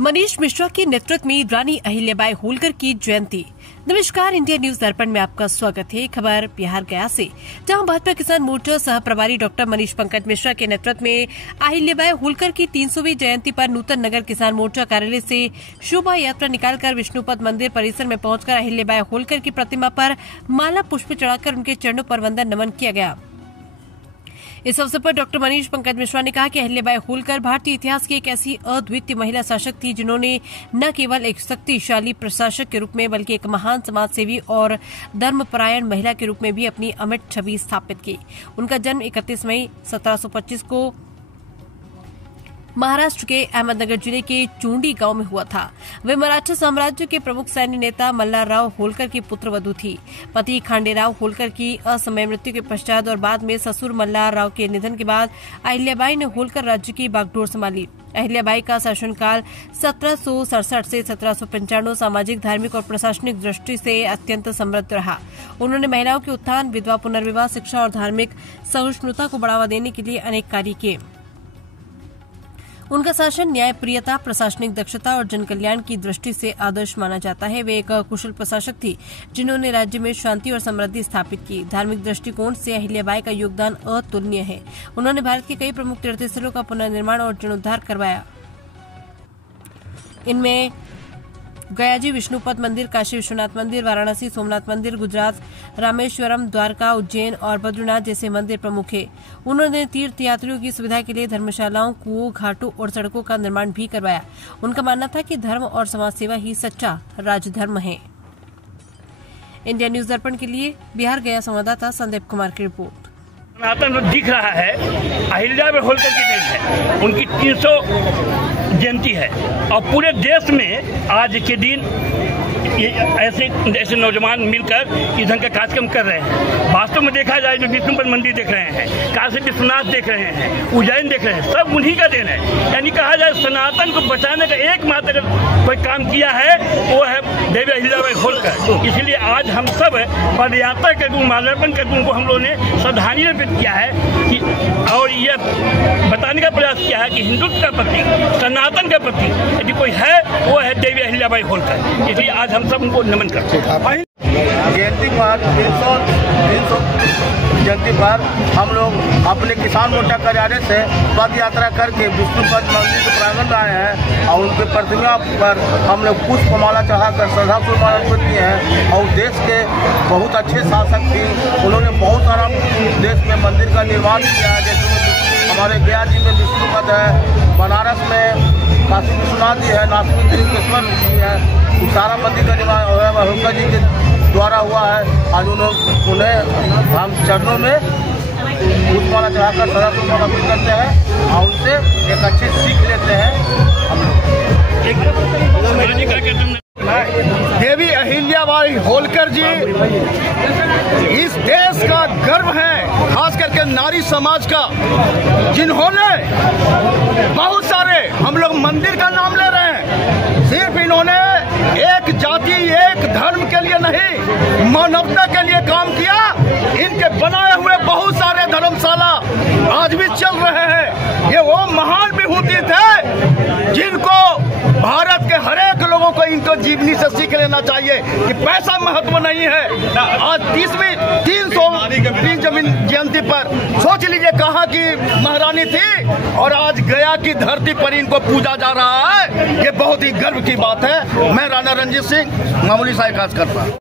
मनीष मिश्रा के नेतृत्व में रानी अहिल्याबाई होलकर की जयंती। नमस्कार, इंडिया न्यूज दर्पण में आपका स्वागत है। खबर बिहार गया से, जहां भाजपा किसान मोर्चा सह प्रभारी डॉक्टर मनीष पंकज मिश्रा के नेतृत्व में अहिल्याबाई होलकर की 300वीं जयंती पर नूतन नगर किसान मोर्चा कार्यालय से शोभा यात्रा निकालकर विष्णुपद मंदिर परिसर में पहुंचकर अहिल्याबाई होलकर की प्रतिमा पर माला पुष्प चढ़ाकर उनके चरणों पर वंदन नमन किया गया। इस अवसर पर डॉक्टर मनीष पंकज मिश्रा ने कहा कि अहिल्याबाई होलकर भारतीय इतिहास की एक ऐसी अद्वितीय महिला शासक थी जिन्होंने न केवल एक शक्तिशाली प्रशासक के रूप में बल्कि एक महान समाज सेवी और धर्मपरायण महिला के रूप में भी अपनी अमिट छवि स्थापित की। उनका जन्म 31 मई 1725 को महाराष्ट्र के अहमदनगर जिले के चूंडी गांव में हुआ था। वे मराठा साम्राज्य के प्रमुख सैन्य नेता मल्हारराव होलकर की पुत्रवधू थी। पति खांडेराव होलकर की असमय मृत्यु के पश्चात और बाद में ससुर मल्हारराव के निधन के बाद अहिल्याबाई ने होलकर राज्य की बागडोर संभाली। अहिल्याबाई का शासनकाल 1767 से 1795 सामाजिक, धार्मिक और प्रशासनिक दृष्टि से अत्यंत समृद्ध रहा। उन्होंने महिलाओं के उत्थान, विधवा पुनर्विवाह, शिक्षा और धार्मिक सहिष्णुता को बढ़ावा देने के लिए अनेक कार्य किए। उनका शासन न्यायप्रियता, प्रशासनिक दक्षता और जनकल्याण की दृष्टि से आदर्श माना जाता है। वे एक कुशल प्रशासक थी जिन्होंने राज्य में शांति और समृद्धि स्थापित की। धार्मिक दृष्टिकोण से अहिल्याबाई का योगदान अतुलनीय है। उन्होंने भारत के कई प्रमुख तीर्थस्थलों का पुनर्निर्माण और जीर्णोद्धार करवाया। इनमें गयाजी विष्णुपद मंदिर, काशी विश्वनाथ मंदिर, वाराणसी सोमनाथ मंदिर, गुजरात रामेश्वरम, द्वारका, उज्जैन और बद्रीनाथ जैसे मंदिर प्रमुख है। उन्होंने तीर्थ यात्रियों की सुविधा के लिए धर्मशालाओं, कुओं, घाटों और सड़कों का निर्माण भी करवाया। उनका मानना था कि धर्म और समाज सेवा ही सच्चा राजधर्म है। इंडिया न्यूज दर्पण के लिए बिहार गया संवाददाता संदीप कुमार की रिपोर्ट। सनातन दिख रहा है, अहिल्याबाई होलकर की देन है, उनकी 300 जयंती है और पूरे देश में आज के दिन ये ऐसे नौजवान मिलकर इस ढंग का कार्यक्रम कर रहे हैं। वास्तव में देखा जाए जो विष्णुपद मंदिर देख रहे हैं, काशी विश्वनाथ देख रहे हैं, उज्जैन देख रहे हैं, सब उन्हीं का देन है। यानी कहा जाए सनातन को बचाने का एकमात्र अगर कोई काम किया है वो है देवी अहिल्याबाई होलकर। इसलिए आज हम सब पदयात्रा के रूप, माल्यार्पण के रूप को हम लोगों ने श्रद्धांजलि अर्पित किया है कि और ये बताने का प्रयास किया है कि हिंदुत्व का प्रतीक, सनातन का प्रतीक यदि कोई है वो है देवी अहिल्याबाई होलकर। इसलिए आज हम सब उनको नमन करते हैं। जयंती पर 300 जयंती पर हम लोग अपने किसान मोर्चा कार्यालय से पद यात्रा करके विष्णुपद मंदिर के प्रांगण में आए हैं और उनके प्रतिमा पर हम लोग पुष्पमाला चढ़ाकर श्रद्धापूर्वक अर्पित किए हैं। और देश के बहुत अच्छे शासक थे, उन्होंने बहुत सारा देश में मंदिर का निर्माण किया है। जैसे हमारे गया जी में विष्णुपद है, बनारस में काशी विश्वनाथ जी है, नासिक में त्रिकेश्वर जी है, सारा मंदिर का निर्माण होलकर जी के द्वारा हुआ है। आज उन्हें हम चरणों में पुष्पमाला चढ़ाकर श्रद्धापूर्वक अर्पित करते हैं और उनसे एक अच्छी सीख लेते हैं हम लोग। देवी अहिल्याबाई होलकर जी इस देश का गर्व है, खास करके नारी समाज का, जिन्होंने बहुत सारे, हम लोग मंदिर का नाम ले रहे हैं, सिर्फ इन्होंने एक जाति, एक धर्म के लिए नहीं, मानवता के लिए काम किया। इनके बनाए हुए बहुत सारे धर्मशाला आज भी चल रहे हैं। ये वो महान विभूति थे जिनको भारत के हरेक लोगों को इनको जीवनी से सीख लेना चाहिए कि पैसा महत्व नहीं है। आज 300वीं जयंती पर सोच लीजिए कहाँ की महारानी थी और आज गया की धरती पर इनको पूजा जा रहा है। ये बहुत ही गर्व की बात है। मैं राणा रंजीत सिंह, मामूली सा विकास करता हूँ।